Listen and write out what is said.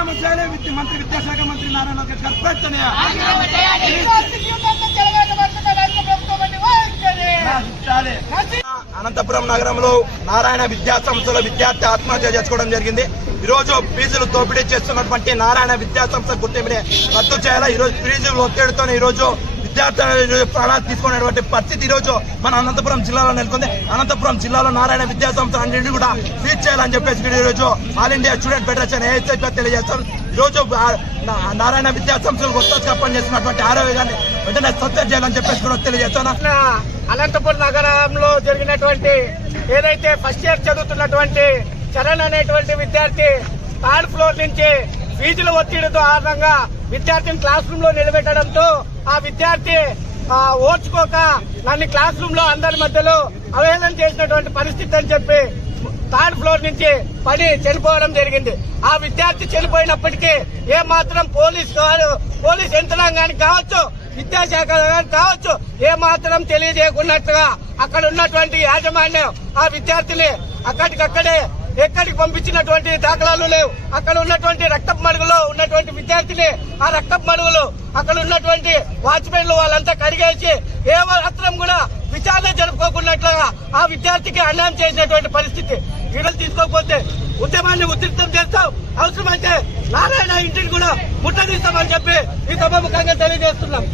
రాజీనామా చేయాలి మంత్రి విద్యాశాఖ మంత్రి నారా లోకేష్ గారు ప్రయత్నం అనంతపురం నగరంలో నారాయణ విద్యా సంస్థలో విద్యార్థి ఆత్మహత్య చేసుకోవడం జరిగింది. ఈ రోజు ఫీజులు దోపిడీ చేస్తున్నటువంటి నారాయణ విద్యా సంస్థ గుర్తింపుని రద్దు చేయాలా. ఈ రోజు ఫీజులు ఒత్తిడితోనే ఈ రోజు విద్యార్థులు ప్రాణాలు తీసుకునేటువంటి పరిస్థితి ఈ రోజు మన అనంతపురం జిల్లాలో నెలకొంది. అనంతపురం జిల్లాలో నారాయణ విద్యా సంస్థ అన్నింటినీ కూడా సీజ్ చేయాలని చెప్పేసి ఈ రోజు all India student federation ASI తెలియజేస్తాం. ఈ రోజు నారాయణ విద్యా సంస్థలకు ఒత్తిడిగా పనిచేస్తున్నటువంటి ఆరోగ్య గారిని వెంటనే సస్పెండ్ చేయాలని చెప్పేసి కూడా తెలియజేస్తాను. అనంతపురం నగరంలో జరిగినటువంటి ఏదైతే ఫస్ట్ ఇయర్ చదువుతున్నటువంటి చరణ్ అనేటువంటి విద్యార్థి థర్డ్ ఫ్లోర్ నుంచి ఫీజుల ఒత్తిడితో ఆధారంగా విద్యార్థిని క్లాస్ రూమ్ లో నిలబెట్టడంతో ఆ విద్యార్థి ఓర్చుకోక నన్ను క్లాస్ రూమ్ లో అందరి మధ్యలో అవహేళన చేసినటువంటి పరిస్థితి అని చెప్పి థర్డ్ ఫ్లోర్ నుంచి పడి చనిపోవడం జరిగింది. ఆ విద్యార్థి చనిపోయినప్పటికీ ఏమాత్రం పోలీస్ యంత్రాంగానికి కావచ్చు, విద్యాశాఖ కావచ్చు, ఏమాత్రం తెలియజేయకున్నట్లుగా అక్కడ ఉన్నటువంటి యాజమాన్యం ఆ విద్యార్థిని అక్కడికక్కడే ఎక్కడికి పంపించినటువంటి దాఖలాలు లేవు. అక్కడ ఉన్నటువంటి రక్తపు మడుగులో ఉన్నటువంటి విద్యార్థిని ఆ రక్తపు మడుగులు అక్కడ ఉన్నటువంటి వాచ్మెన్లు వాళ్ళంతా కడిగేసి ఏ మాత్రం కూడా విచారణ జరుపుకోకున్నట్లుగా ఆ విద్యార్థికి అన్యాయం చేసినటువంటి పరిస్థితి. వీళ్ళు తీసుకోకపోతే ఉద్యమాన్ని ఉధృతం చేస్తాం, అవసరమైతే నారాయణ ఇంటిని కూడా ముట్టడిస్తామని చెప్పి ఈ సభాముఖంగా తెలియజేస్తున్నాం.